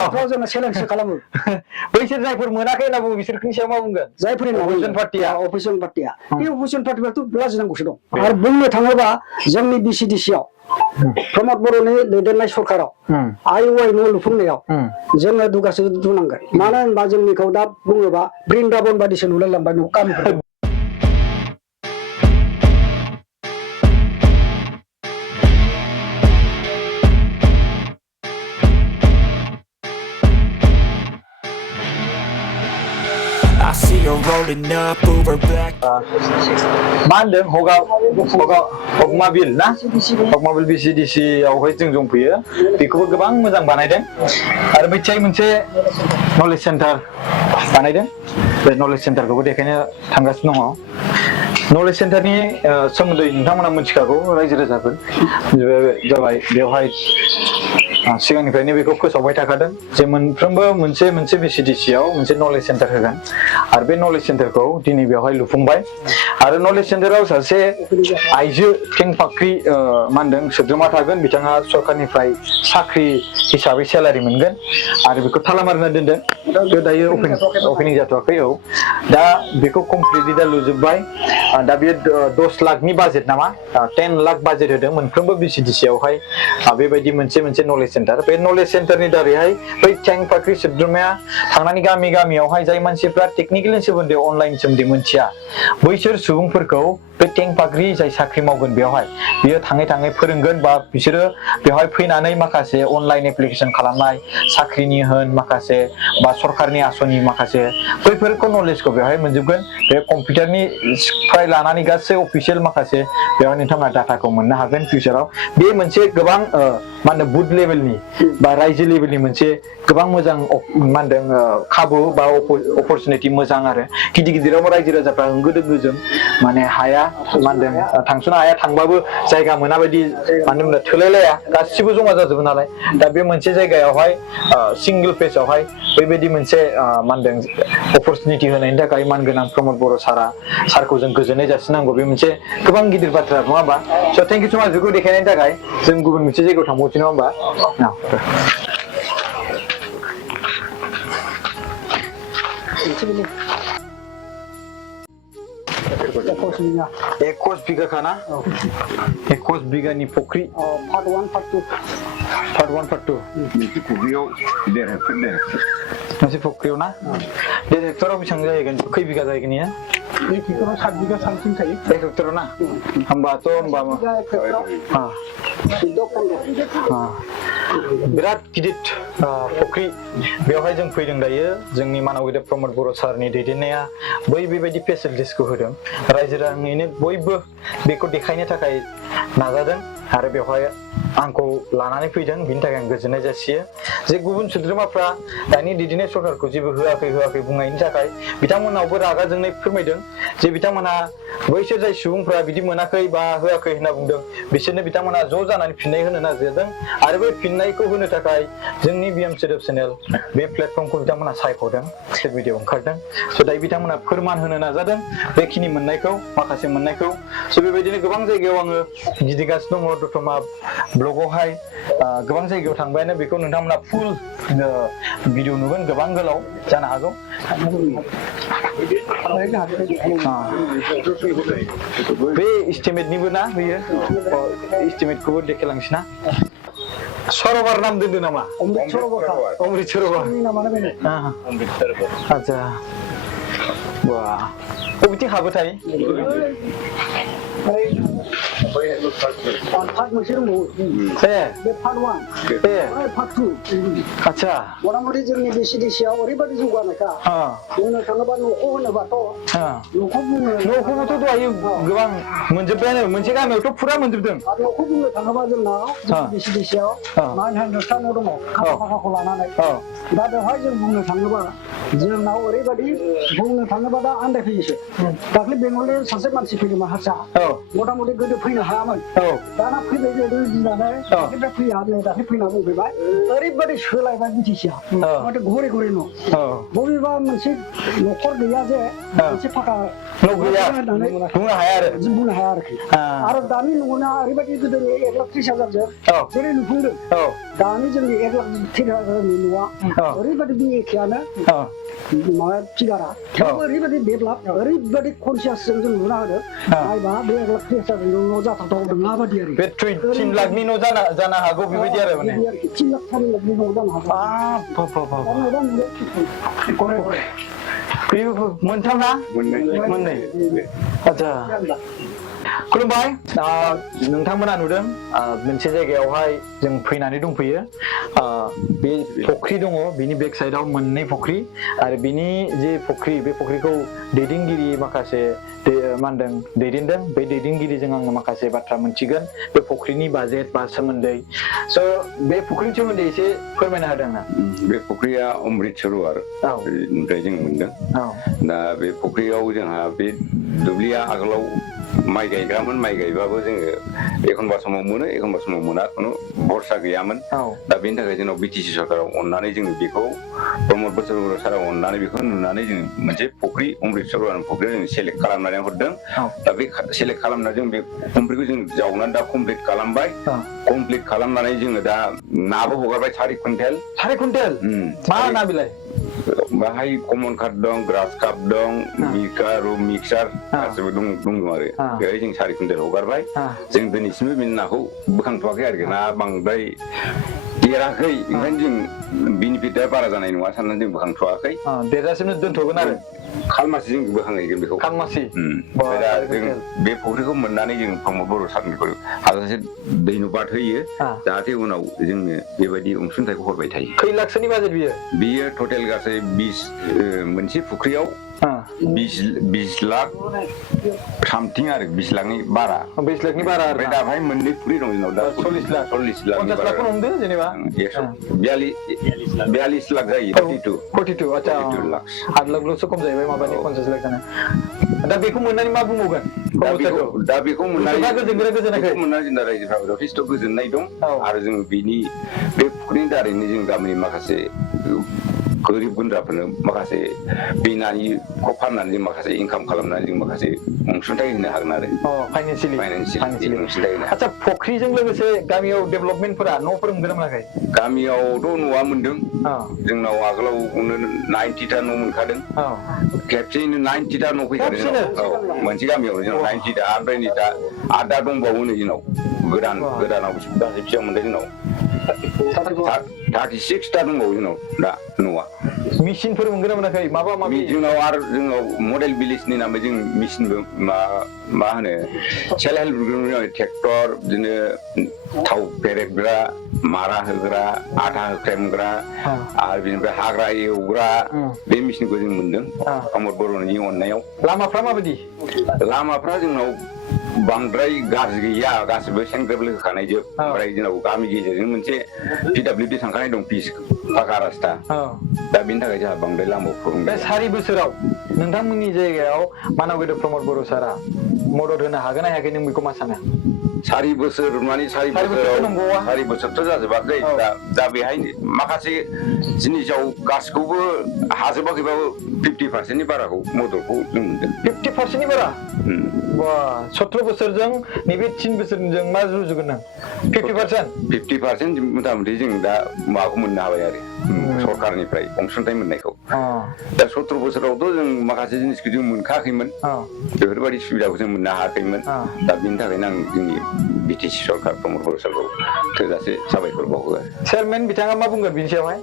फ्राव जोङो चेलेन्ज खालामो बैसोर जायफोर मोनाखै होनना बुङो बिसोरनि सायाव मा बुंगोन जायफोरनि अपोजिशन पार्टिया अपोजिशन पार्टिया बे अपोजिशन पार्टिफोराथ' लाजिनांगौसो दं आरो बुंनो थाङोबा जोंनि बिसिडिसियाव प्रमद बर'नि दैदेननाय सरकाराव आइअआइ न' लुफुंनायाव जोङो दुगासो दुनांगोन मानो होनबा जोंनिखौ दा बुङोबा बृन्दाबन बादिसो नुलायलांबाय न' गामिफोराव I see her rolling up, Uber black. मा होनदों हगमाबिल ना हगमाबिल बिसिडिसि आवहाय जों दंफैयो बेखौबो गोबां मोजां बानायदों आरो बैथिहाय मोनसे नलेज सेन्टार बानायदों बे नलेज सेन्टारखौबो देखायनो थांगासिनो दङ नलेज सेन्टारनि सोमोन्दै नोंथांमोना मिथिखागौ रायजो राजाफोर जाबाय बेवहाय सिगांनिफ्रायनो बेखौ फोसावबाय थाखादों जे मोनफ्रोमबो मोनसे बिसिडिसियाव मोनसे नलेज सेन्टार होगोन आरो बे नलेज सेन्टारखौ दिनै बेवहाय लुफुंबाय आरो नलेज सेन्टाराव सासे आइजो थेंफाख्रि मा होनदों सोद्रोमा थागोन बिथाङा सरकारनिफ्राय साख्रि हिसाबै सेलारि मोनगोन आरो बेखौ ताला मारिना दोनदों बे दायो अपेनिं जाथ'वाखै औ दा बेखौ कमप्लिटलि दा लुजोब्बाय दा बेयो 10 लाखनि बाजेट नामा 10 लाख बाजेट होदों मोनफ्रोमबो बिसिडिसियावहाय बेबायदि मोनसे नलेज सेन्टार बे नलेज सेन्टारनि दारैहाय बै थेंफाख्रि सोद्रोमाया थांनानै गामियावहाय जाय मानसिफ्रा टेकनिकेलनि सोमोन्दै अनलाइन सोमोन्दै मोनथिया बैसोर सुबुंफोरखौ बे थेंफाख्रि जाय साख्रि मावगोन बेवहाय बियो थाङै फोरोंगोन बा बिसोरो बेवहाय फैनानै माखासे अनलाइन एप्लिकेसन खालामनाय साख्रिनि होन माखासे बा सरकारनि आसनि माखासे बैफोरखौ नलेजखौ बेवहाय मोनजोबगोन बे कम्पिउटारनि फ्राय लानानै गासै अफिसियेल माखासे बेवहाय नोंथांमोना डाटाखौ मोननो हागोन फिउचाराव बे मोनसे गोबां मा होनो बुथ लेभेलनि बा रायजो लेभेलनि मोनसे गोबां मोजां मा होनदों खाबु बा अपरचुनिटि मोजां आरो गिदिरावबो रायजो राजाफ्रा होंगो दोंगोजों माने हाया मा होनदों थांस'नो हाया थांबाबो जायगा मोना बायदि मानो होनब्ला थोलायलाया गासिबो जमा जाजोबो नालाय दा बे मोनसे जायगायावहाय सिंगल पेजआवहाय बेबायदि मोनसे मा होनदों अपरचुनिटि होनायनि थाखाय मानगोनां प्रमद बर' सारखौ जों गोजोननाय जासिनांगौ बे मोनसे गोबां गिदिर बाथ्रा नङा होमबा स' थेंक इउ स' माच बेखौ देखायनायनि थाखाय जों गुबुन मोनसे जायगायाव थांबावसै नङा होमबा एकस बिघा ना 21 बिघानि फुख्रि पार्ट 1 पार्ट 2 मोनसे फुख्रियाव ना 1.5 हेक्टराव बेसेबां जाहैगोन खै बिघा जाहैगोन इयो 1 हेक्टराव 7 बिघा सामथिं थायो 1 हेक्टराव ना होमबाथ' बिराद गिदिर फुख्रि बेवहाय जों फैदों दायो जोंनि मानव गेदेर प्रमद बर' सारनि दैदेननाया बेबायदि फेसिलिटिसखौ होदों रायजो राङैनो बयबो बेखौ देखायनो थाखाय नाजादों आरो बेवहाय आंखौ लानानै फैदों बिनि थाखाय आं गोजोननाय जासियो जे गुबुन सोद्रोमाफ्रा दानि दैदेननाय सरकारखौ जेबो होआखै बुंनायनि थाखाय बिथांमोनावबो रागा जोंनाय फोरमायदों जे बिथांमोना बैसोर जाय सुबुंफ्रा बिदि मोनाखै बा होआखै होनना बुंदों बिसोरनो बिथांमोना ज' जानानै फिननाय होनो नागिरदों आरो बै फिननायखौ होनो थाखाय जोंनि बिएम सोदोब चेनेल बे प्लेटफर्मखौ बिथांमोना सायख'दों भिडिअ ओंखारदों स' दायो बिथांमोना फोरमान होनो नाजादों बेखिनि मोननायखौ माखासे मोननायखौ स' बेबायदिनो गोबां जायगायाव आङो गिदिंगासिनो दङ दतमा ब्लगावहाय गोबां जायगायाव थांबायानो बेखौ नोंथांमोना फुल भिडिअ नुगोन गोबां गोलाव जानो हागौ बे इस्टिमेटनिबो ना बेयो इस्टिमेटखौबो देखायलांसै ना सरोवर नाम दोनदो नामा अमृत सरोवर आच्छा बा बबेथिं हाबोथाय पार्ट मोनसे दंबावो बे पार्ट 1 पार्ट 2 आच्छा मथा-मथि जोंनि बिसिडिसियाव ओरैबायदि जौगानायखा बुंनो थाङोबा न'खौ होनोबाथ' न'खौबोथ' दहाय गोबां मोनजोब्बायानो मोनसे गामियावथ' फुरा मोनजोबदों न'खौ बुंनो थाङोबा जोंनाव बिसिडिसियाव 900टा न' दङ खाथा-खाथाखौ लानानै दा बेवहाय जों बुंनो थाङोबा जोंनाव ओरैबायदि बुंनो थाङोबा दा आन्दायफैयोसो दाख्लै बेंगलनि सासे मानसि फैदोंमोन हारसा मथा-मथि गोदो फैनो हायामोन दाना फैबाय गिनानै दाख्लै फैया नै दाख्लै फैना बुंफैबाय ओरैबायदि सोलायबाय बिटिसिया माथो घरे न' बबेबा मोनसे न'खर गैया जे मोनसे फाखा न' गैया बुंनो हाया आरो जों बुंनो हाया आरोखि आरो दानि न'ना ओरैबायदि गोदोनि 1,30,000 जों जेरै नुफुंदों दानि जोंनि 1,30,000नि न'आ ओरैबायदि बे एखेयानो माबा फिगारा थेवबो ओरैबायदि डेभेलप ओरैबायदि कनसियासजों जों नुना होदों नायबा बे 1,30,000 न' जाथावथाव माबायदि आरो बे 3 लाखनि न' जानो हागौ बेबायदि आरो माने 3 लाख 4 लाखनि न' जानो हागौ बेबो मोनथामना मोननै आच्छा खुलुमबाय नोंथांमोना नुदों मोनसे जायगायावहाय जों फैनानै दंफैयो बे फुख्रि दङ बिनि बेक साइडआव मोननै फुख्रि आरो बिनि जे फुख्रि बे फुख्रिखौ दैदेनगिरि माखासे मा होनदों दैदेनदों बे दैदेनगिरिजों आङो माखासे बाथ्रा मोनथिगोन बे फुख्रिनि बाजेट बा सोमोन्दै स' बे फुख्रिनि सोमोन्दै एसे फोरमायना होदों आंना बे फुख्रिया अमृत सरोवर ओमफ्राय जों मोनदों दा बे फुख्रियाव जोंहा बे दुब्लिया आगोलाव माइ गायग्रामोन माइ गायबाबो जोङो एखनबा समाव मोनो एखनबा समाव मोना खुनु भरसा गैयामोन दा बेनि थाखाय जोंनाव बिटिसि सरकाराव अननानै जोङो बेखौ प्रमद बोसोर साराव अननानै बेखौ नुनानै जोङो मोनसे फुख्रि अमृत सरोवर फुख्रियाव जों सेलेक्ट खालामनानै हरदों दा बे सेलेक्ट खालामनानै जों बे फुख्रिखौ जों जावनानै दा कमप्लिट खालामबाय कमप्लिट खालामनानै जोङो दा नाबो हगारबाय 4 कुइन्टेल मा ना बिलाय बाहाय कमन काट दं ग्रास काप दं मिका रु मिक्सार गासिबो दं आरो बेहाय जों 4 कुइन्टेल हगारबाय जों दिनैसिमबो बे नाखौ बोखांथ'वाखै आरोखि ना बांद्राय देराखै ओंखायनो जों बेनिफिटआ बारा जानाय नङा साननानै जों बोखांथ'वाखै देरजासिमनो दोनथ'गोन आरो खालमासि जों बोखांहैगोन बेखौ खालमासि दा जों बे फुख्रिखौ मोननानै जों प्रमद बर' सारनिखौ हाजासे धन्यबाद होयो जाहाथे उनाव जोंनो बेबायदि अनसुंथाइखौ हरबाय थायो खै लाखसोनि बाजेट बियो टटेल गासै 20 मोनसे फुख्रियाव 20 लाख सामथिं आरो 20 लाखनि बारा 20 लाखनि बारा आरो दा भाई मोननै फुख्रि दं जोंनाव दा 40 लाख 50 लाखखौ हमदो जेनेबा 42 लाख जायो 42 आच्छा 8 लाखल'सो खम जाहैबाय माबानि 50 लाख जानो दा बेखौ मोननानै मा बुंबावगोन दा बेखौ मोननानै गोजोनाखै जोंना रायजोफ्रा जथेस्थ' गोजोननाय दं आरो जों बिनि बे फुख्रिनि दारैनो जों गामिनि माखासे गोरिब गुन्द्राफोरनो माखासे बे नानिखौ फाननानै जों माखासे इनकाम खालामनानै जों माखासे अनसुंथाइ होनो हागोन आरो फाइनान्सियेलि अनसुंथाइ होनो आच्छा फुख्रिजों लोगोसे गामियाव डेभेलपमेन्टफोरा न'फोर मोनगोन ना मोनाखै गामियावथ' न'आ मोनदों जोंनाव आगोलाव 90टा न' मोनखादों खेबसेयैनो 90टा न' फैखादों मोनसे गामियावनो जोंनाव 90टा ओमफ्राय नै दा आदा दंबावो नै जोंनाव गोदानाव बेसेबां मोनदों जोंनाव 36टा दंबावो जोंनाव दा न'आ मेसिनफोर मोनगोन ना मोनाखै माबा माबि जोंनाव मडेल भिलेजनि नामै जों मेसिनबो मा होनो सेल्फ हेल्प ग्रुपनि ट्रेक्टर बिदिनो थाव फेरेबग्रा मारा होग्रा आथा होख्रेमग्रा आरो बिनिफ्राय हाग्रा एवग्रा बे मेसिनखौ जों मोनदों प्रमद बर'नि अननायाव लामाफ्रा माबायदि लामाफ्रा जोंनाव बांद्राय गाज्रि गैया गासिबो सेंग्रेबल होखानाय जोब ओमफ्राय जोंनाव गामि गेजेरजों मोनसे PWD थांखानाय दं पिस फाखा रास्ता दा बेनि थाखाय जोंहा बांद्राय लामायाव प्रब्लेम बे 4 बोसोराव नोंथांमोननि जायगायाव मानगोदै प्रमद बर' सारा मदद होनो हागोन ना हायाखै नों बेखौ मा सानो 4 बोसोर माने 4 बोसोरथ' जाजोबाखै दा बेहाय माखासे जिनिसाव गासिखौबो हाजोबाखैबाबो 50%नि बाराखौ मददखौ जों मोनदों 50%नि बारा बा 17 बोसोरजों नैबे 3 बोसोरजों मा रुजुगोन नों 50% मथा मथि जों दा माबाखौ मोननो हाबाय आरो सरकारनिफ्राय अनसुंथाइ मोननायखौ दा 17 बोसोरावथ' जों माखासे जिनिसखौ जों मोनखायाखैमोन बेफोरबायदि सुबिदाखौ जों मोननो हायाखैमोन दा बिनि थाखायनो आं जोंनि बिटिसि सरकार प्रमद बर' सारखौ थोजासे साबायखर बावो चेयारमेन बिथाङा मा बुंगोन बिनि सायावहाय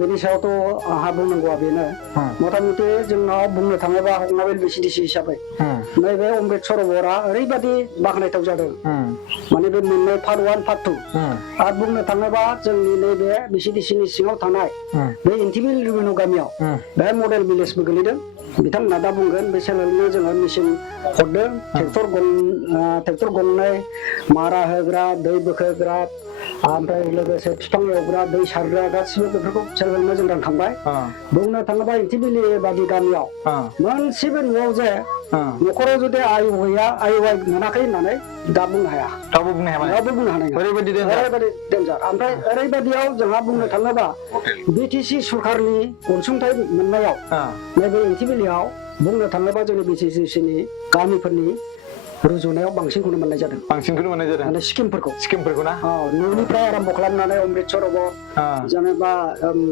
बेनि सायावथ' आंहा बुंनांगौआ बेनो मथा मथि जोंनाव बुंनो थाङोबा हगनाबिल बिसिडिसि हिसाबै नैबे अमृत सरोवरा ओरैबादि बाख्नायथाव जादों माने बे मोननै पार्ट 1 पार्ट 2 आरो बुंनो थाङोबा जोंनि नैबे बिसिडिसिनि सिङाव थानाय बे इन्टिबिल रिभेनिउ गामियाव बे मडेल भिलेजबो गोलैदों बिथांमोना दा बुंगोन बे सेलेलनो जोङो मेसिन हरदों ट्रेक्टर गंनै मारा होग्रा दै बोखोग्रा ओमफ्राय लोगोसे बिफां एवग्रा दै सारग्रा गासिबो बेफोरखौ सेलेलनो जों रानखांबाय बुंनो थाङोबा इन्टिबिलि बादि गामियाव मोनसेबो न'आव जे न'खराव जुदि आइ मोनाखै होननानै दा बुंनो हाया रावबो बुंनो हानाय ओरैबायदि डेन्जार ओमफ्राय ओरैबायदियाव जोंहा बुंनो थाङोबा बिटिसि सरकारनि अनसुंथाइ मोननायाव नैबे इन्टिबिलियाव बुंनो थाङोबा जोंनि BCDCनि गामिफोरनि रुजुनायाव बांसिनखौनो मोननाय जादों बांसिनखौनो मोननाय जादों माने स्किमफोरखौ ना न'निफ्राय आरम्भ खालामनानै अमृतसरावबो जेनेबा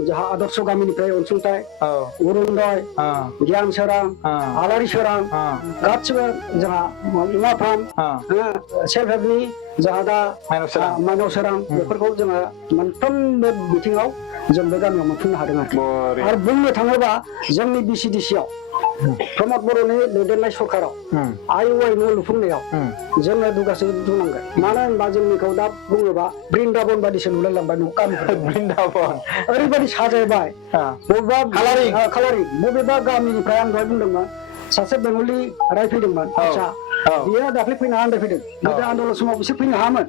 जाहा आदर्श गामिनिफ्राय अनसुंथाइ अरुणोदय गियान सोरां आलारि सोरां गासिबो जोंहा अमा फार्म सेल्फ हेल्पनि जोंहा दा माइनाव सोरां बेफोरखौ जोङो मोनफ्रोमबो बिथिङाव जों बे गामियाव मोनफुंनो हादों आरो बुंनो थाङोबा जोंनि BCDCआव प्रमद बर'नि दैदेननाय सरकाराव IOI न' लुफुंनायाव जोङो दुगासो दुनांगोन मानो होनबा जोंनिखौ दा बुङोबा बृन्दाबन बादिसो नुलायलांबाय न' गामिफोर बृन्दाबन ओरैबायदि साजायबाय बबेबा कालारिं बबेबा गामिनिफ्राय आं दहाय बुंदोंमोन सासे बेंगलि रायफैदोंमोन आदसा बियो दाख्लै फैना आन्दायफैदों गोदो आन्दलन समाव बिसोर फैनो हायामोन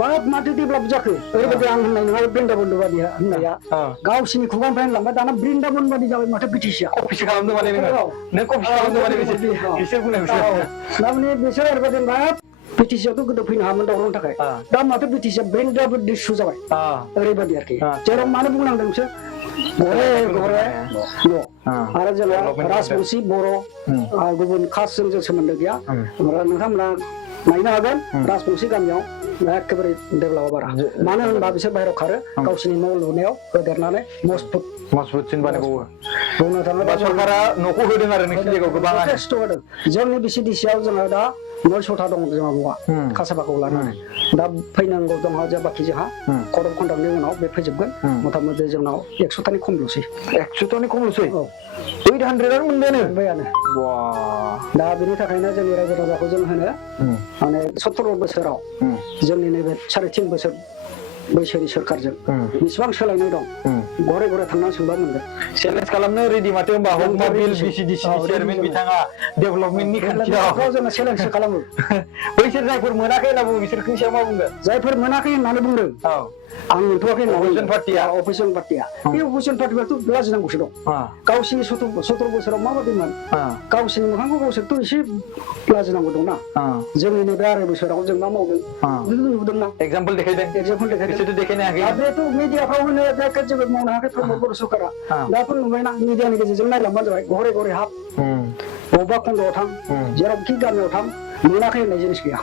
बाब माथो डेभेलप जाखो ओरैबायदि आं होननाय नङा बृन्दाबन बादि होननाया गावसिनि खुगानिफ्रायनो लांबाय दाना बृन्दाबन बादि जाबाय माथो BTC कफिसो खालामदों माने नों कफिस खालामदों माने बिसोर बुंनाय थारमाने बिसोर ओरैबायदि बाब BTC आवथ' गोदो फैनो हायामोन दावरावनि थाखाय दा माथो BTC आ बृन्दाबन डिस्ट्रिक्ट जाबाय ओरैबायदि आरोखि जेराव मानो बुंनांदों बिसोर घरे घरे न' आरो जोङो राजबंसि बर' गुबुन कास्टजों जों सोमोन्दो गैया नोंथांमोना नायनो हागोन राजबंसि गामियाव एखेबारे डेभेलपआ बारा मानो होनबा बिसोर बाहेरायाव खारो गावसिनि न' लुनायाव होदेरनानै मजबुतसिन बानायबावो बुंनो थाङोबा सरकारा न'खौ होदों आरो नोंसिनि जायगायाव गोबां जथेस्थ' होदों जोंनि BCDCआव जोङो दा 900था दं जोंहा न'आ खासाबाखौ लानानै दा फैनांगौ दङ जे बाखि जोंहा कड अफ कन्डाक्टनि उनाव बे फैजोबगोन मथा मथि जोंनाव 100थानि खमल'सै 100थानि खमल'सै 800आनो मोनबायानो दा बेनि थाखायनो जोंनि रायजो राजाखौ जों होनो माने 17 बोसोराव जोंनि नैबे 3.5 बोसोर बैसोनि सोरखारजों बेसेबां सोलायनाय दं घरे घरे थांनानै सोंबा मोनगोन चेलेन्ज खालामनो रेडि माथो होनबा हकमाबिल BCDC चेयारमेन बिथाङा डेभेलपमेन्टनि खान्थियाव जोङो चेलेन्ज खालामो बैसोर जायफोर मोनाखै होनना बुङो बिसोरनि सायाव मा बुंगोन जायफोर मोनाखै होननानै बुंदों आं मोनथ'वाखै अपोजिसन पार्टिया बे अपोजिसन पार्टियाथ' लाजिनांगौसो दं गावसिनि 17 बोसोराव माबायदिमोन गावसिनि मोखांखौ गावसोरथ' एसे लाजिनांगौ दंना जोंनि नैबे 2.5 बोसोराव जों मा मावदों नुदोंना एग्जाम्पल देखायदों बिसोरथ' देखायनो हायाखै बेथ' मिडियाफ्राव होनो जेबो मावनो हायाखै प्रमद बर' सरकारा दाथ' नुबायना मिडियानि गेजेरजों नायलांबानो जाबाय घरे घरे हाब बबेबा खन्द'आव थां जेरावखि गामियाव थां मोनाखै होननाय जिनिस गैया